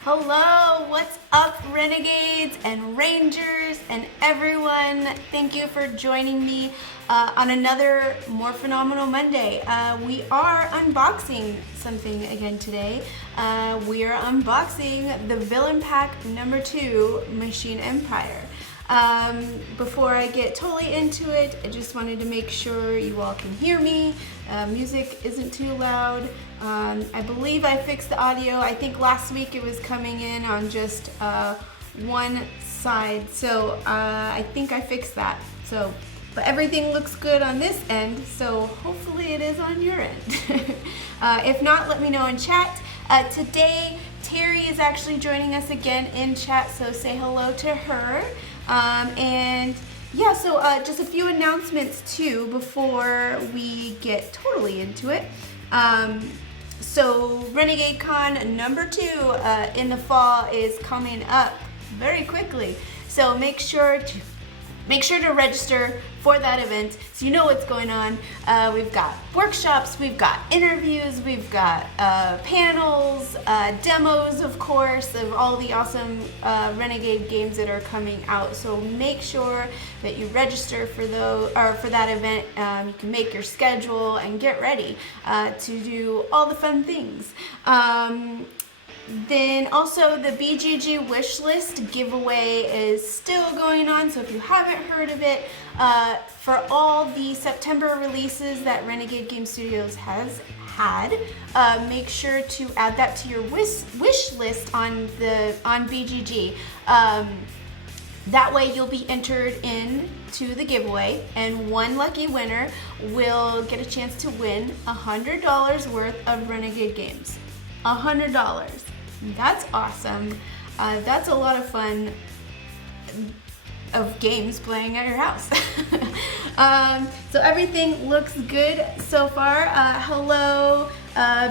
Hello, what's up, Renegades and Rangers and everyone? Thank you for joining me on another More Phenomenal Monday. We are unboxing something again today. We are unboxing the Villain Pack number 2, Machine Empire. Before I get totally into it, I just wanted to make sure you all can hear me. Music isn't too loud. I believe I fixed the audio. I think last week it was coming in on just one side, so I think I fixed that. But everything looks good on this end, so hopefully it is on your end. If not, let me know in chat. Today, Terry is actually joining us again in chat, so say hello to her. And yeah, so just a few announcements too before we get totally into it. So Renegade Con number 2 in the fall is coming up very quickly. So make sure to register for that event so you know what's going on. We've got workshops, we've got interviews, we've got panels, demos, of course, of all the awesome Renegade games that are coming out. So make sure that you register for that event. You can make your schedule and get ready to do all the fun things. Then also the BGG wishlist giveaway is still going on, so if you haven't heard of it, for all the September releases that Renegade Game Studios has had, make sure to add that to your wish list on BGG. That way you'll be entered into the giveaway, and one lucky winner will get a chance to win $100 worth of Renegade games. $100. That's awesome. That's a lot of fun of games playing at your house. So everything looks good so far. Hello,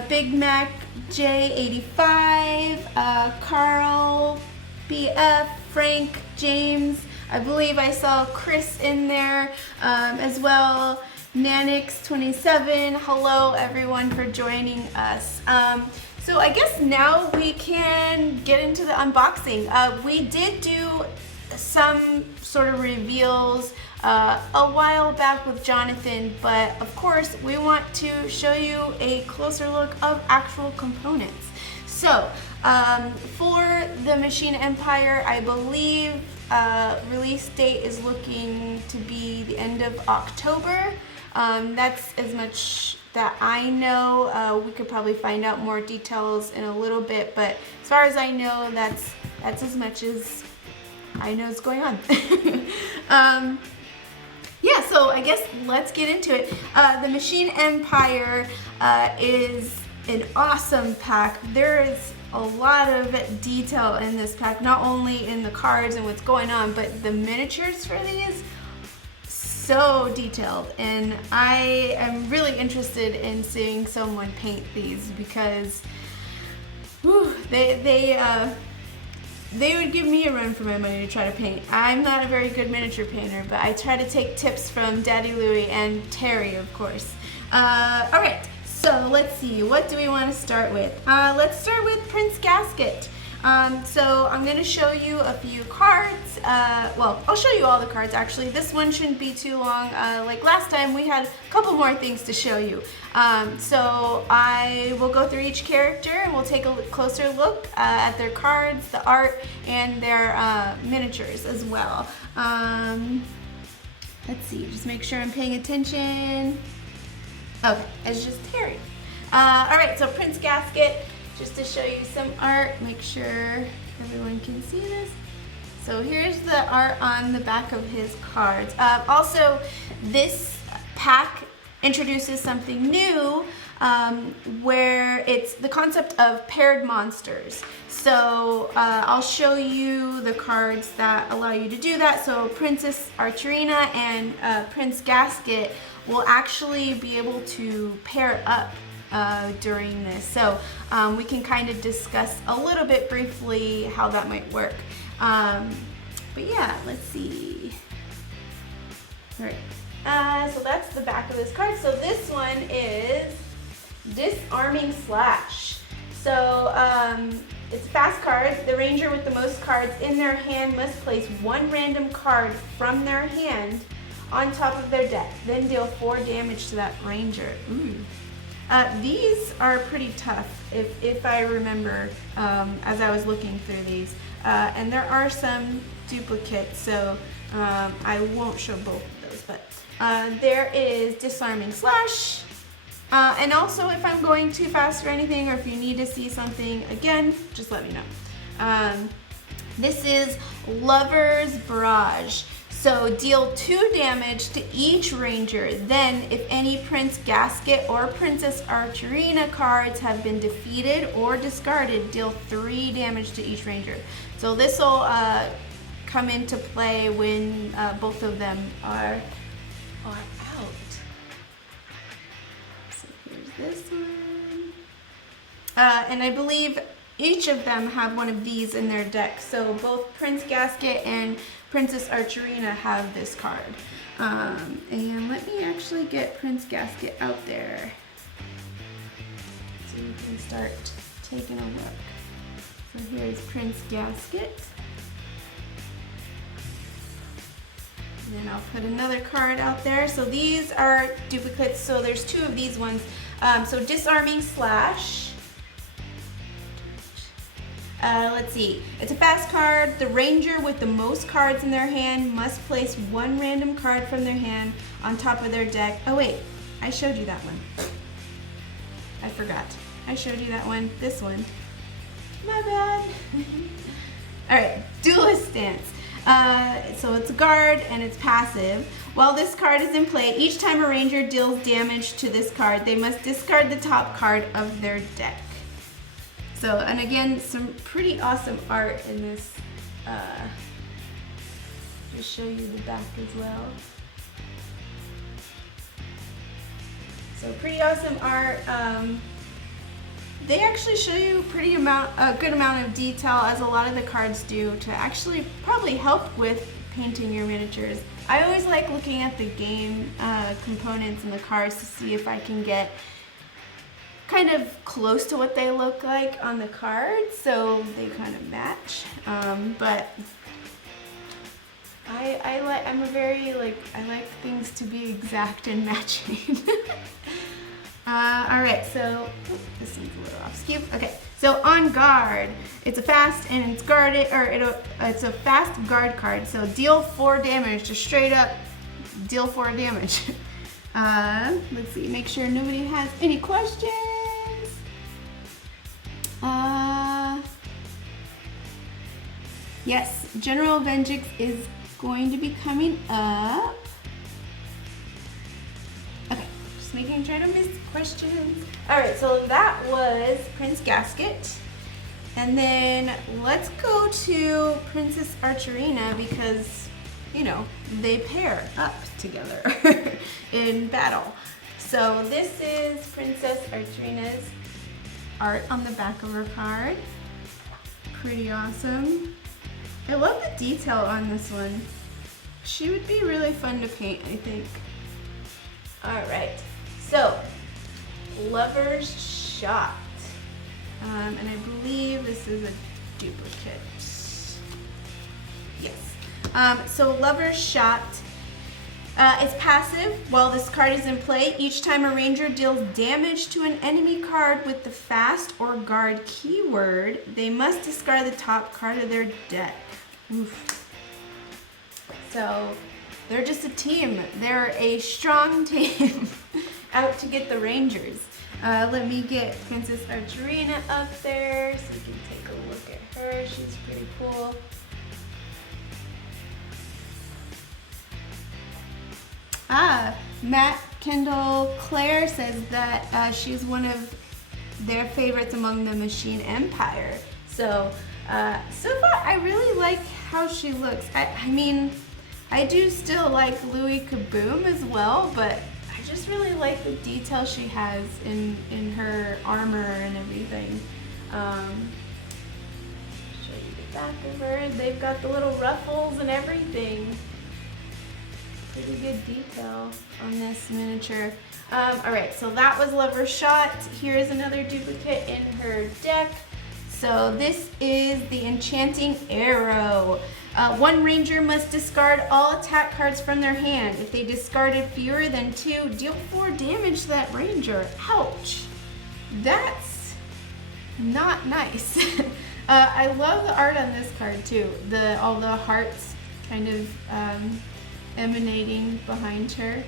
Big Mac J85, Carl, BF, Frank, James. I believe I saw Chris in there as well. Nanix27. Hello everyone for joining us. So I guess now we can get into the unboxing. We did do some sort of reveals a while back with Jonathan, but of course we want to show you a closer look of actual components. So for the Machine Empire, I believe release date is looking to be the end of October. That's as much that I know. We could probably find out more details in a little bit, but as far as I know, that's as much as I know is going on. Yeah, so I guess let's get into it. The Machine Empire is an awesome pack. There is a lot of detail in this pack, not only in the cards and what's going on, but the miniatures for these. So detailed, and I am really interested in seeing someone paint these because they would give me a run for my money to try to paint. I'm not a very good miniature painter, but I try to take tips from Daddy Louie and Terry, of course. All right, so let's see, what do we want to start with? Let's start with Prince Gasket. So I'm going to show you a few cards. Well, I'll show you all the cards actually. This one shouldn't be too long. Like last time we had a couple more things to show you. So I will go through each character and we'll take a closer look at their cards, the art, and their miniatures as well. Let's see, just make sure I'm paying attention. Okay, it's just Terry. Alright, so Prince Gasket. Just to show you some art, make sure everyone can see this. So here's the art on the back of his cards. Also, this pack introduces something new where it's the concept of paired monsters. So I'll show you the cards that allow you to do that. So Princess Ardrina and Prince Gasket will actually be able to pair up during this. So we can kind of discuss a little bit briefly how that might work. But yeah, let's see. All right, so that's the back of this card. So this one is Disarming Slash. So it's a fast card. The ranger with the most cards in their hand must place one random card from their hand on top of their deck, then deal 4 damage to that ranger. Ooh. These are pretty tough, if I remember, as I was looking through these. And there are some duplicates, so I won't show both of those. But there is Disarming Slash. And also, if I'm going too fast or anything, or if you need to see something again, just let me know. This is Lover's Barrage. So deal 2 damage to each ranger. Then, if any Prince Gasket or Princess Ardrina cards have been defeated or discarded, deal 3 damage to each ranger. So this will come into play when both of them are out. So here's this one. And I believe each of them have one of these in their deck. So both Prince Gasket and Princess Ardrina have this card. And let me actually get Prince Gasket out there so you can start taking a look. So here's Prince Gasket. And then I'll put another card out there. So these are duplicates, so there's 2 of these ones. So Disarming Slash. Let's see. It's a fast card. The ranger with the most cards in their hand must place 1 random card from their hand on top of their deck. Oh wait, I showed you that one. I forgot. I showed you that one. This one. My bad. Alright, Duelist Stance. So it's a guard and it's passive. While this card is in play, each time a ranger deals damage to this card, they must discard the top card of their deck. So, and again, some pretty awesome art in this. Just show you the back as well. So pretty awesome art. They actually show you a good amount of detail, as a lot of the cards do, to actually probably help with painting your miniatures. I always like looking at the game components and the cards to see if I can get kind of close to what they look like on the cards, so they kind of match. But I'm a very I like things to be exact and matching. All right, so this one's a little off skew. Okay, so on guard, it's a fast and it's guarded, or it's a fast guard card. So deal 4 damage, just straight up deal 4 damage. Let's see, make sure nobody has any questions. Yes, General Vengeance is going to be coming up. Okay, just making sure I don't miss questions. All right, so that was Prince Gasket. And then let's go to Princess Ardrina because, you know, they pair up together in battle. So this is Princess Ardrina's art on the back of her card. Pretty awesome. I love the detail on this one. She would be really fun to paint, I think. All right, so Lover's Shot. And I believe this is a duplicate. Yes. So Lover's Shot. It's passive. While this card is in play, each time a ranger deals damage to an enemy card with the fast or guard keyword, they must discard the top card of their deck. Oof. So they're just a team. They're a strong team out to get the rangers. Let me get Princess Ardrina up there so we can take a look at her. She's pretty cool. Matt Kendall Claire says that she's one of their favorites among the Machine Empire. So, so far I really like how she looks. I mean, I do still like Louie Kaboom as well, but I just just really like the detail she has in her armor and everything. Show you the back of her. They've got the little ruffles and everything. Pretty good detail on this miniature. Alright, so that was Lover's Shot. Here's another duplicate in her deck. So this is the Enchanting Arrow. One ranger must discard all attack cards from their hand. If they discarded fewer than 2, deal 4 damage to that ranger. Ouch. That's not nice. I love the art on this card too. All the hearts kind of emanating behind her.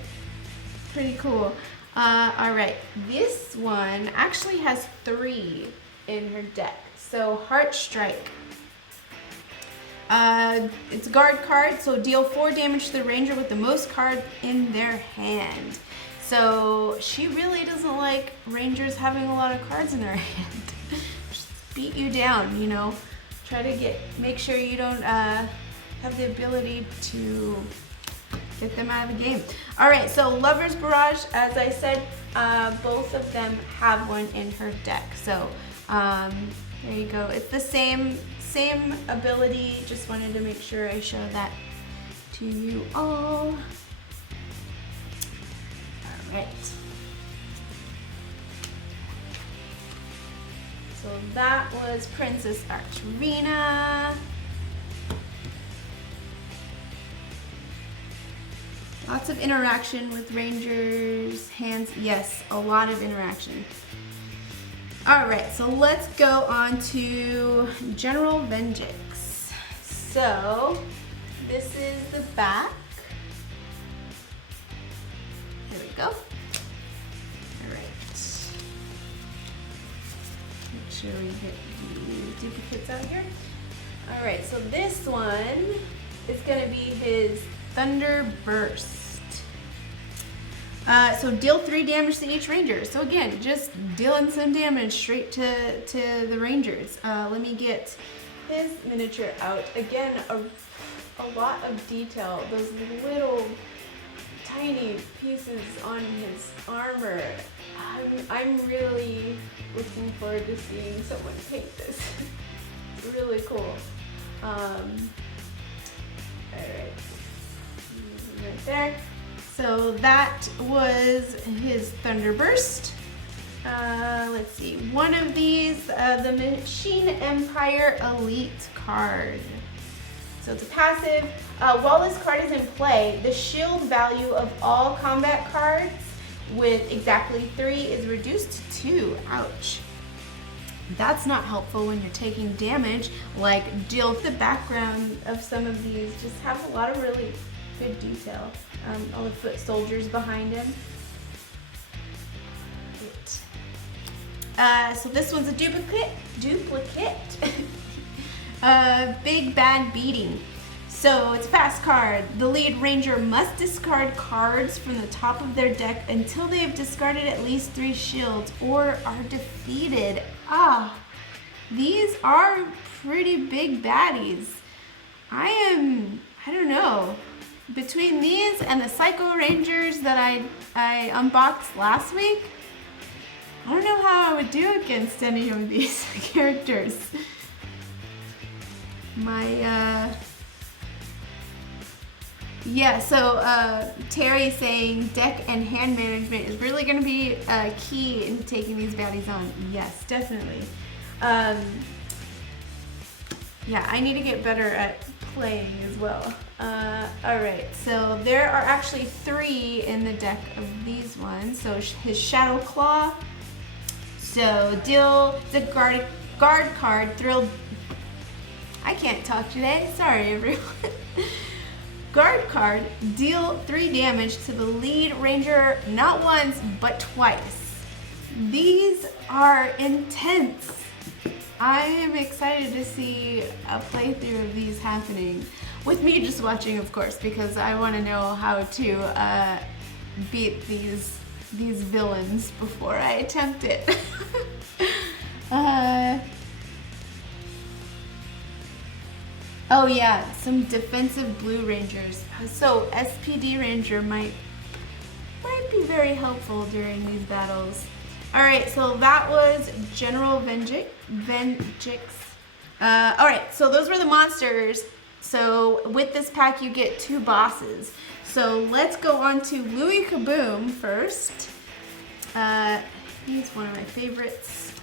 Pretty cool. Alright, this one actually has 3 in her deck. So Heart Strike. It's a guard card, so deal 4 damage to the ranger with the most cards in their hand. So she really doesn't like rangers having a lot of cards in their hand. Just beat you down, you know. Try to make sure you don't have the ability to get them out of the game. Alright, so Lover's Barrage, as I said, both of them have one in her deck. So there you go. It's the same ability. Just wanted to make sure I show that to you all. Alright. So that was Princess Ardrina. Lots of interaction with rangers, hands. Yes, a lot of interaction. Alright, so let's go on to General Vengeance. So, this is the back. Here we go. Alright. Make sure we get the duplicates out here. Alright, so this one is going to be his Thunder Burst. So deal 3 damage to each ranger. So again, just dealing some damage straight to the rangers. Let me get his miniature out. Again, a lot of detail. Those little tiny pieces on his armor. I'm really looking forward to seeing someone paint this. It's really cool. Alright. Right there. So that was his Thunderburst. Let's see. One of these, the Machine Empire Elite card. So it's a passive. While this card is in play, the shield value of all combat cards with exactly 3 is reduced to 2. Ouch. That's not helpful when you're taking damage. Like, deal with the background of some of these. Just have a lot of really good detail. All the foot soldiers behind him. So this one's a duplicate. Big Bad Beating. So it's a fast card. The lead ranger must discard cards from the top of their deck until they have discarded at least 3 shields or are defeated. These are pretty big baddies. I don't know. Between these and the Psycho Rangers that I unboxed last week, I don't know how I would do against any of these characters. Terry saying deck and hand management is really going to be key into taking these baddies on. Yes, definitely. Yeah, I need to get better at playing as well. Alright, so there are actually 3 in the deck of these ones. So his Shadow Claw. So deal the guard card, Thrilled. I can't talk today. Sorry, everyone. Guard card, deal 3 damage to the lead ranger not once, but twice. These are intense. I am excited to see a playthrough of these happening. With me just watching, of course, because I want to know how to beat these villains before I attempt it. Oh yeah, some defensive blue rangers. So SPD Ranger might could be very helpful during these battles. All right, so that was General Venjix. All right, so those were the monsters. So with this pack, you get 2 bosses. So let's go on to Louie Kaboom first. He's one of my favorites,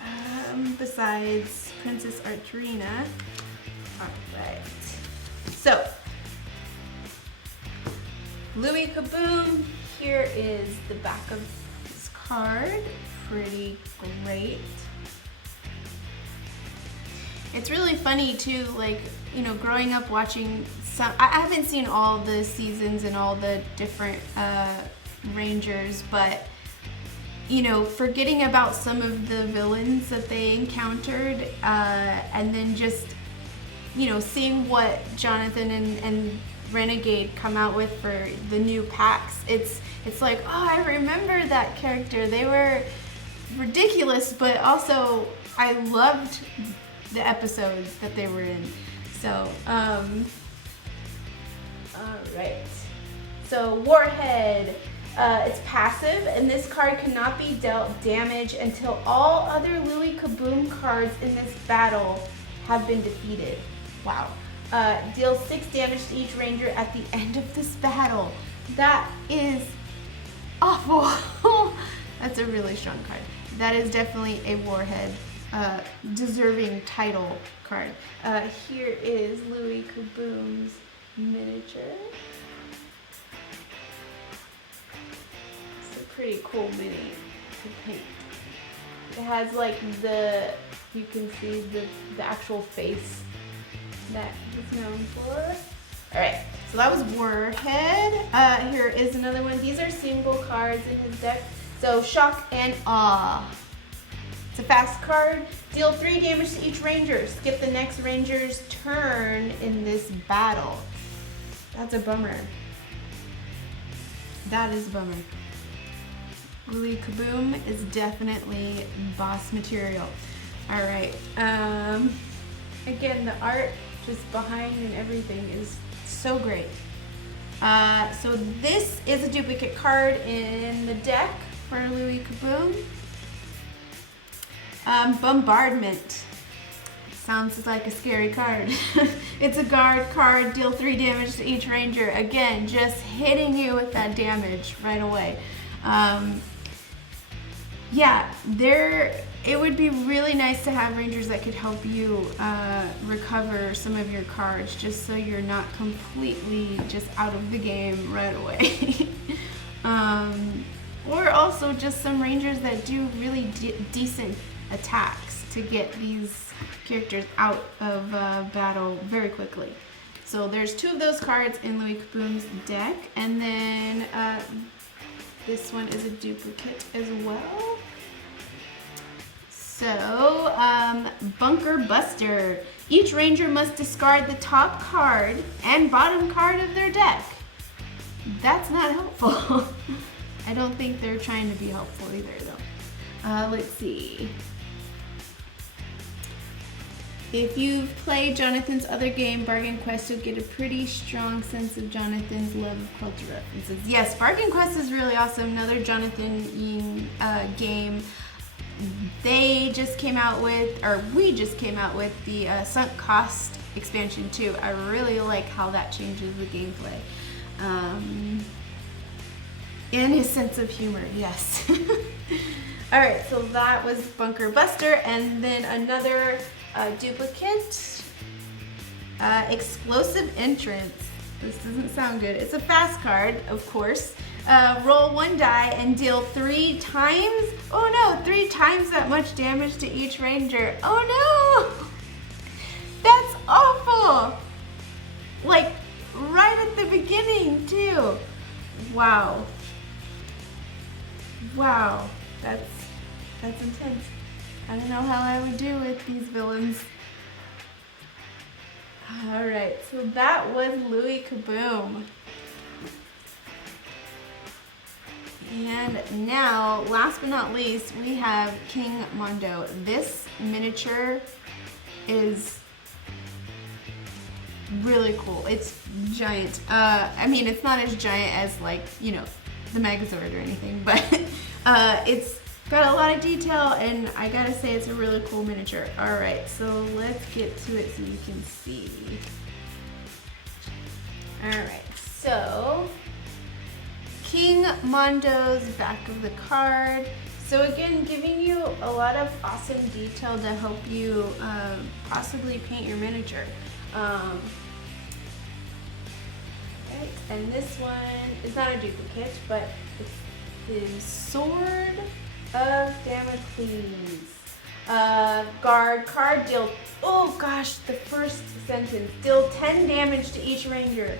besides Princess Ardrina. All right, so Louie Kaboom, here is the back of his card. Pretty great. It's really funny too, like, you know, growing up watching some, I haven't seen all the seasons and all the different Rangers, but, you know, forgetting about some of the villains that they encountered, and then just, you know, seeing what Jonathan and Renegade come out with for the new packs. It's like, oh, I remember that character. They were ridiculous, but also I loved the episodes that they were in. So, all right. So Warhead, it's passive, and this card cannot be dealt damage until all other Louie Kaboom cards in this battle have been defeated. Wow. Deal 6 damage to each ranger at the end of this battle. That is awful. That's a really strong card. That is definitely a Warhead deserving title card. Here is Louie Kaboom's miniature. It's a pretty cool mini to paint. It has like you can see the actual face that he's known for. All right, so that was Warhead. Here is another one. These are single cards in his deck. So Shock and Awe. It's a fast card. Deal 3 damage to each ranger. Skip the next ranger's turn in this battle. That's a bummer. That is a bummer. Louie Kaboom is definitely boss material. All right. Again, the art just behind and everything is so great. So this is a duplicate card in the deck for Louie Kaboom. Bombardment. Sounds like a scary card. It's a guard card, deal 3 damage to each ranger. Again, just hitting you with that damage right away. Yeah, it would be really nice to have rangers that could help you recover some of your cards, just so you're not completely just out of the game right away. Or also just some rangers that do really decent attacks to get these characters out of battle very quickly. So there's 2 of those cards in Louie Kaboom's deck, and then this one is a duplicate as well. So, Bunker Buster. Each ranger must discard the top card and bottom card of their deck. That's not helpful. I don't think they're trying to be helpful either, though. Let's see. If you've played Jonathan's other game, Bargain Quest, you'll get a pretty strong sense of Jonathan's love of culture references. Yes, Bargain Quest is really awesome. Another Jonathan game. They just came out with, or we just came out with the Sunk Cost expansion too. I really like how that changes the gameplay. And his sense of humor, yes. All right, so that was Bunker Buster, and then another duplicate, Explosive Entrance. This doesn't sound good. It's a fast card, of course. Roll 1 die and deal 3 times. Oh no, 3 times that much damage to each ranger. Oh no! That's awful! Like, right at the beginning, too. Wow. Wow, that's intense. I don't know how I would do with these villains. All right, so that was Louie Kaboom. And now, last but not least, we have King Mondo. This miniature is really cool. It's giant. I mean, it's not as giant as, like, you know, the Megazord or anything, but it's got a lot of detail, and I gotta say it's a really cool miniature. All right, so let's get to it so you can see. All right, so King Mondo's back of the card. So again, giving you a lot of awesome detail to help you possibly paint your miniature. Right, and this one is not a duplicate, but it's the Sword of Damocles. Guard card, deal, oh gosh, the first sentence, deal 10 damage to each ranger.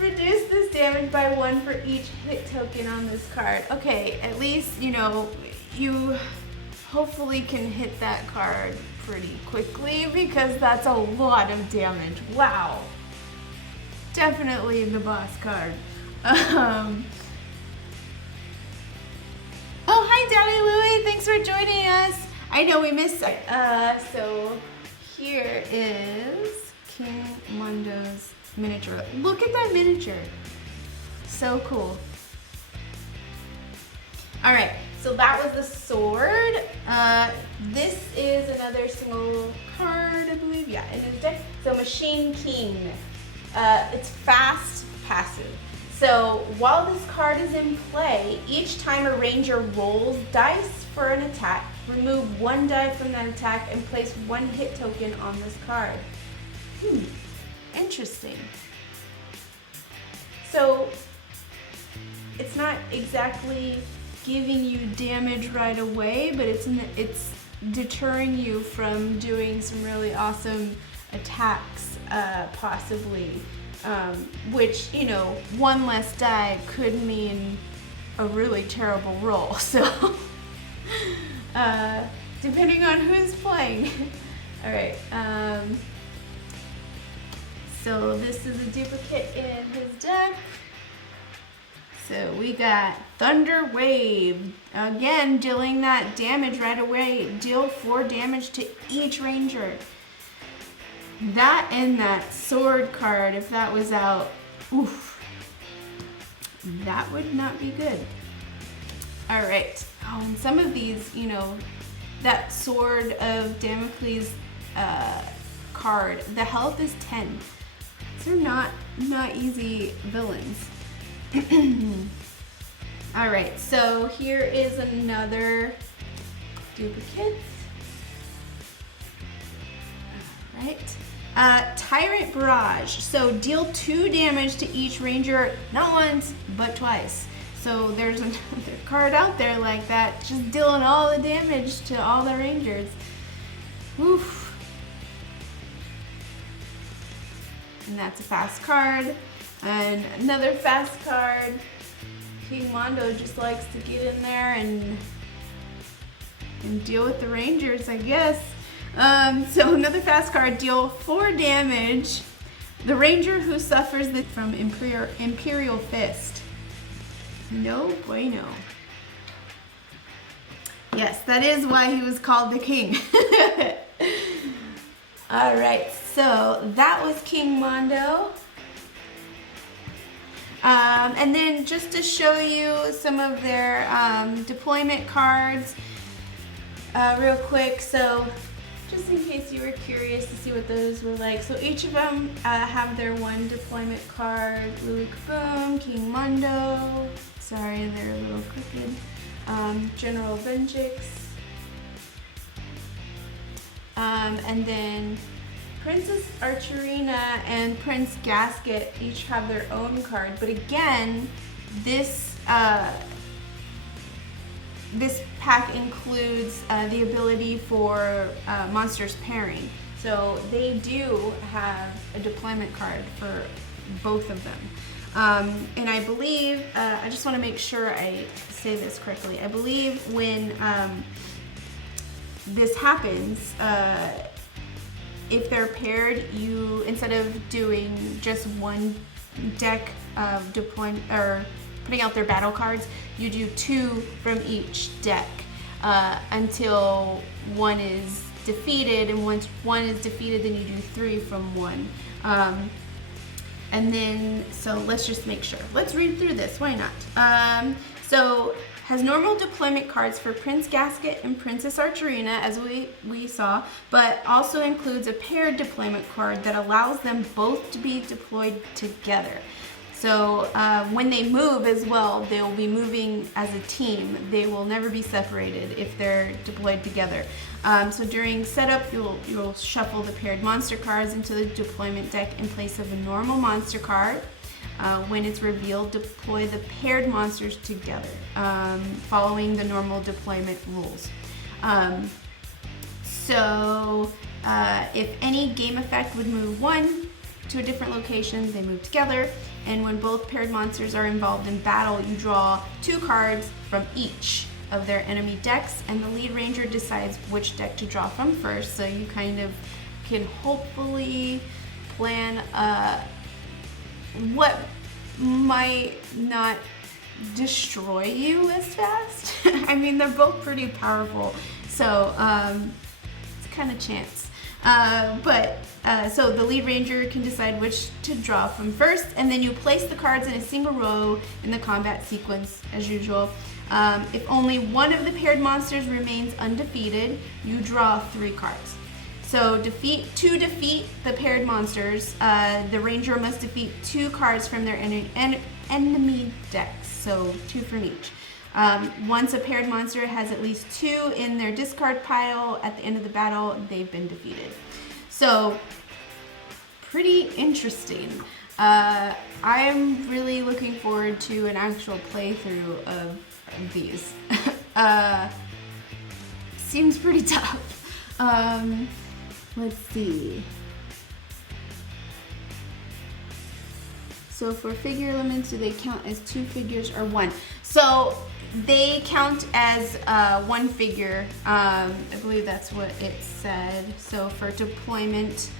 Reduce this damage by 1 for each hit token on this card. Okay, at least, you know, you hopefully can hit that card pretty quickly because that's a lot of damage. Wow. Definitely the boss card. Oh, hi Daddy Louie, thanks for joining us. I know we missed it. So here is King Mondo's miniature. Look at that miniature. So cool. All right, so that was the sword. This is another single card, I believe. Yeah, in his deck. So Machine King. It's fast passive. So while this card is in play, each time a ranger rolls dice for an attack, remove 1 die from that attack and place 1 hit token on this card. Interesting. So it's not exactly giving you damage right away, but it's deterring you from doing some really awesome attacks, possibly. Which, you know, 1 less die could mean a really terrible roll. So, depending on who's playing. All right. So this is a duplicate in his deck. So we got Thunder Wave. Again, dealing that damage right away. Deal 4 damage to each ranger. That and that sword card, if that was out, oof, that would not be good. All right. Oh, and some of these, you know, that Sword of Damocles card, the health is 10. They're not easy villains. All right, so here is another duplicate. All right, Tyrant Barrage. So deal 2 damage to each ranger, not once, but twice. So there's another card out there like that, just dealing all the damage to all the rangers. Oof. And that's a fast card. And another fast card. King Mondo just likes to get in there and deal with the rangers, I guess. So another fast card, deal 4 damage. The ranger who suffers from Imperial Fist. No bueno. Yes, that is why he was called the king. All right, so that was King Mondo. And then just to show you some of their deployment cards real quick. So just in case you were curious to see what those were like. So each of them have their 1 deployment card. Louie Kaboom, King Mondo. Sorry, they're a little crooked. General Vengeance. And then Princess Ardrina and Prince Gasket each have their own card, but again, this pack includes the ability for monsters pairing. So they do have a deployment card for both of them. And I believe, I just want to make sure I say this correctly. I believe when this happens, if they're paired, you, instead of doing just 1 deck of deployment or putting out their battle cards, you do 2 from each deck until 1 is defeated, and once 1 is defeated, then you do 3 from 1. And then, so let's just make sure. Let's read through this, why not? So, has normal deployment cards for Prince Gasket and Princess Ardrina, as we saw, but also includes a paired deployment card that allows them both to be deployed together. So when they move as well, they will be moving as a team. They will never be separated if they're deployed together. So during setup, you'll shuffle the paired monster cards into the deployment deck in place of a normal monster card. When it's revealed, deploy the paired monsters together, following the normal deployment rules. If any game effect would move one to a different location, they move together. And when both paired monsters are involved in battle, you draw 2 cards from each of their enemy decks, and the lead ranger decides which deck to draw from first. So you kind of can hopefully plan what might not destroy you as fast. I mean, they're both pretty powerful, so it's kind of chance. So the lead ranger can decide which to draw from first, and then you place the cards in a single row in the combat sequence as usual. If only one of the paired monsters remains undefeated, you draw 3 cards. So to defeat the paired monsters, the ranger must defeat 2 cards from their enemy decks, so 2 from each. Once a paired monster has at least 2 in their discard pile at the end of the battle, they've been defeated. So, pretty interesting. I'm really looking forward to an actual playthrough of these. Seems pretty tough. Let's see. So for figure limits, do they count as 2 figures or 1? So they count as 1 figure. I believe that's what it said. So for deployment,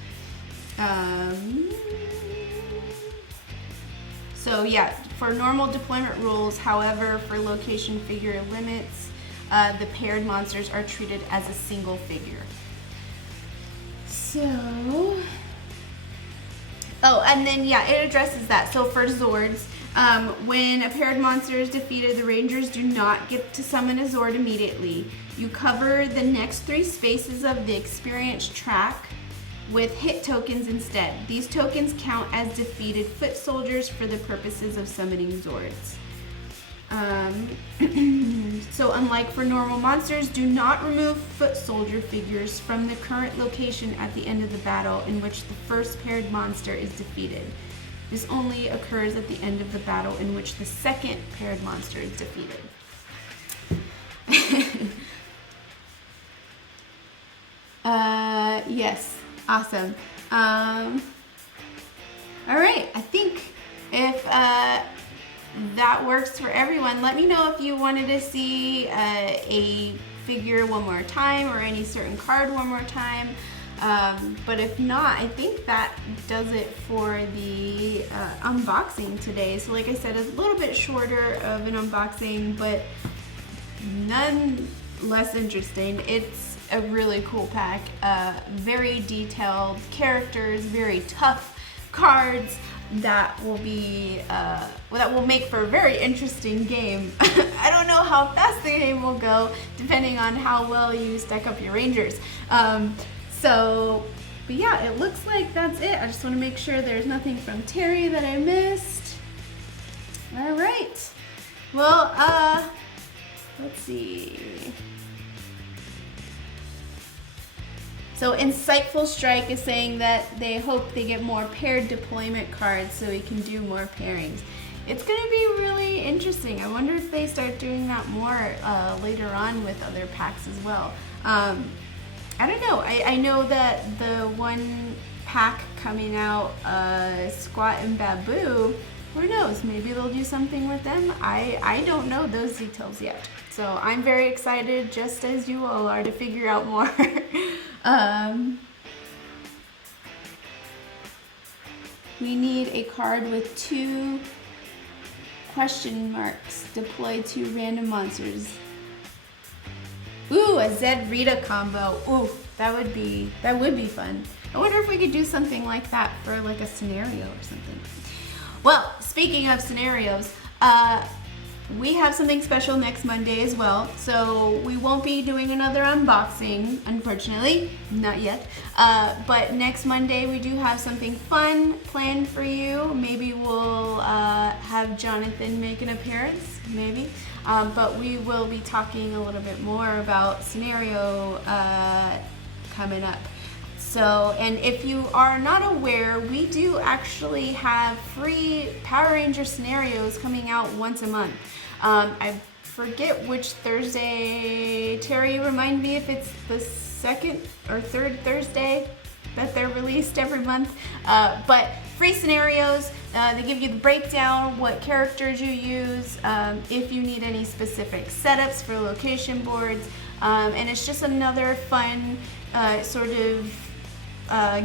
so yeah, for normal deployment rules, however, for location figure limits, the paired monsters are treated as a single figure. So, and then yeah, it addresses that. So for Zords, when a paired monster is defeated, the rangers do not get to summon a Zord immediately. You cover the next 3 spaces of the experience track with hit tokens instead. These tokens count as defeated foot soldiers for the purposes of summoning Zords. So unlike for normal monsters, do not remove foot soldier figures from the current location at the end of the battle in which the first paired monster is defeated. This only occurs at the end of the battle in which the second paired monster is defeated. Yes, awesome. All right, I think if that works for everyone, let me know if you wanted to see a figure one more time or any certain card one more time. But if not, I think that does it for the unboxing today. So like I said, it's a little bit shorter of an unboxing, but none less interesting. It's a really cool pack, very detailed characters, very tough cards that will be that will make for a very interesting game. I don't know how fast the game will go, depending on how well you stack up your rangers. But yeah, it looks like that's it. I just want to make sure there's nothing from Terry that I missed. All right. Well, let's see. So Insightful Strike is saying that they hope they get more paired deployment cards so we can do more pairings. It's going to be really interesting. I wonder if they start doing that more later on with other packs as well. I don't know. I know that the one pack coming out, Squat and Baboo, who knows? Maybe they'll do something with them. I don't know those details yet. So I'm very excited, just as you all are, to figure out more. We need a card with 2 question marks deployed to random monsters. Ooh, a Zed Rita combo. Ooh, that would be fun. I wonder if we could do something like that for like a scenario or something. Well, speaking of scenarios, we have something special next Monday as well, so we won't be doing another unboxing, unfortunately, not yet. But next Monday we do have something fun planned for you. Maybe we'll have Jonathan make an appearance, maybe. But we will be talking a little bit more about scenario coming up. So, and if you are not aware, we do actually have free Power Ranger scenarios coming out once a month. I forget which Thursday. Terry, remind me if it's the second or third Thursday that they're released every month. But free scenarios, they give you the breakdown, what characters you use, if you need any specific setups for location boards, and it's just another fun sort of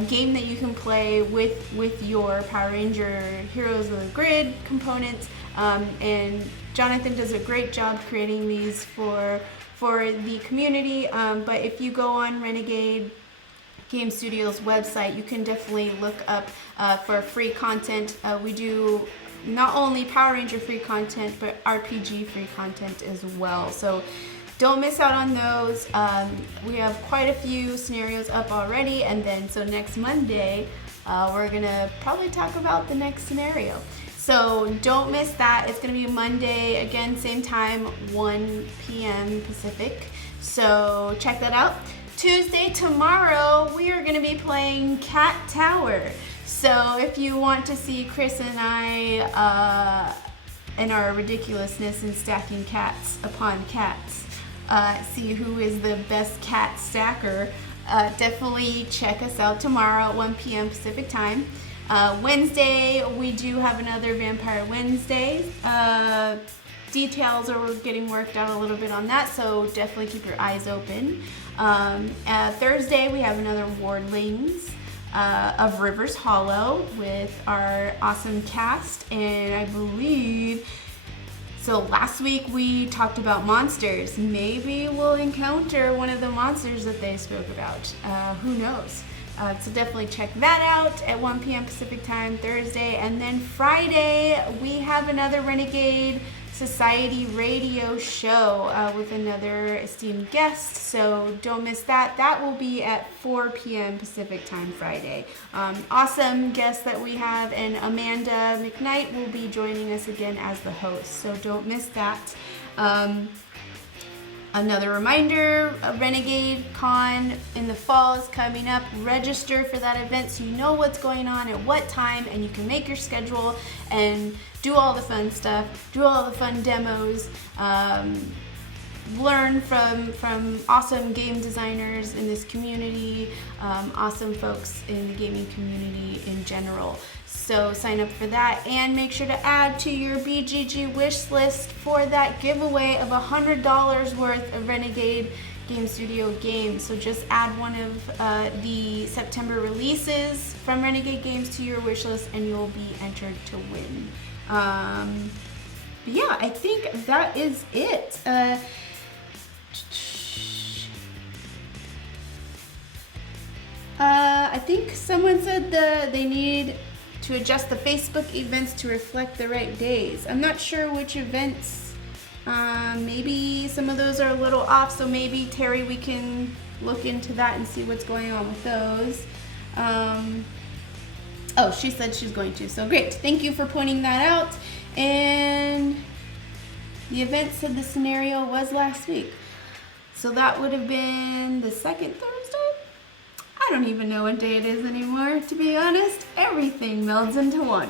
game that you can play with your Power Ranger Heroes of the Grid components, and Jonathan does a great job creating these for the community. But if you go on Renegade Game Studios website, you can definitely look up for free content. We do not only Power Ranger free content, but RPG free content as well. So don't miss out on those. We have quite a few scenarios up already, and then so next Monday, we're gonna probably talk about the next scenario. So don't miss that. It's gonna be Monday, again, same time, 1 p.m. Pacific. So check that out. Tuesday, tomorrow, we are gonna be playing Cat Tower. So if you want to see Chris and I and our ridiculousness in stacking cats upon cats, see who is the best cat stacker, definitely check us out tomorrow at 1 p.m. Pacific time. Wednesday, we do have another Vampire Wednesday. Details are getting worked out a little bit on that, so definitely keep your eyes open. Thursday, we have another Wardlings of Rivers Hollow with our awesome cast, and I believe, so last week we talked about monsters. Maybe we'll encounter one of the monsters that they spoke about. Who knows? So definitely check that out at 1 p.m. Pacific time Thursday. And then Friday, we have another Renegade Society radio show with another esteemed guest. So don't miss that. That will be at 4 p.m. Pacific time Friday. Awesome guest that we have, and Amanda McKnight will be joining us again as the host. So don't miss that. Another reminder, Renegade Con in the fall is coming up. Register for that event so you know what's going on at what time, and you can make your schedule and do all the fun stuff, do all the fun demos, learn from awesome game designers in this community, awesome folks in the gaming community in general. So sign up for that, and make sure to add to your BGG wish list for that giveaway of $100 worth of Renegade Game Studio games. So just add one of the September releases from Renegade Games to your wish list, and you'll be entered to win. Yeah, I think that is it. I think someone said they need to adjust the Facebook events to reflect the right days. I'm not sure which events. Maybe some of those are a little off, so maybe, Terry, we can look into that and see what's going on with those. Oh, she said she's going to, so great. Thank you for pointing that out. And the event said the scenario was last week. So that would have been the second Thursday? I don't even know what day it is anymore, to be honest. Everything melds into one.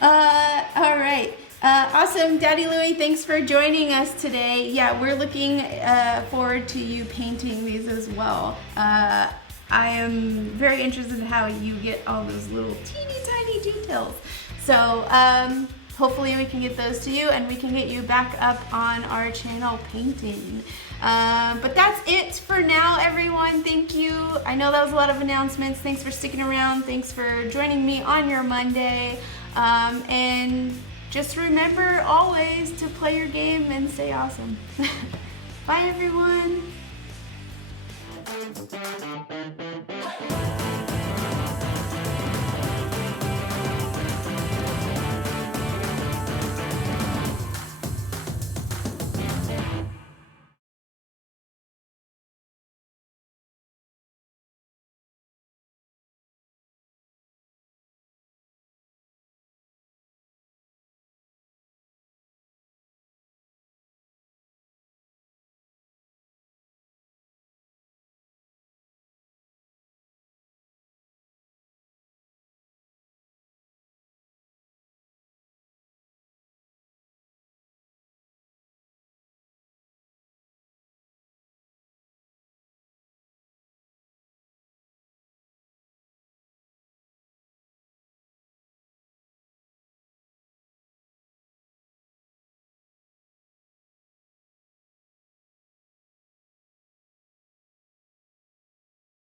All right. Awesome. Daddy Louie, thanks for joining us today. Yeah, we're looking forward to you painting these as well. I am very interested in how you get all those little teeny tiny details. So hopefully we can get those to you, and we can get you back up on our channel painting. But that's it for now, everyone. Thank you. I know that was a lot of announcements. Thanks for sticking around. Thanks for joining me on your Monday. And just remember always to play your game and stay awesome. Bye, everyone.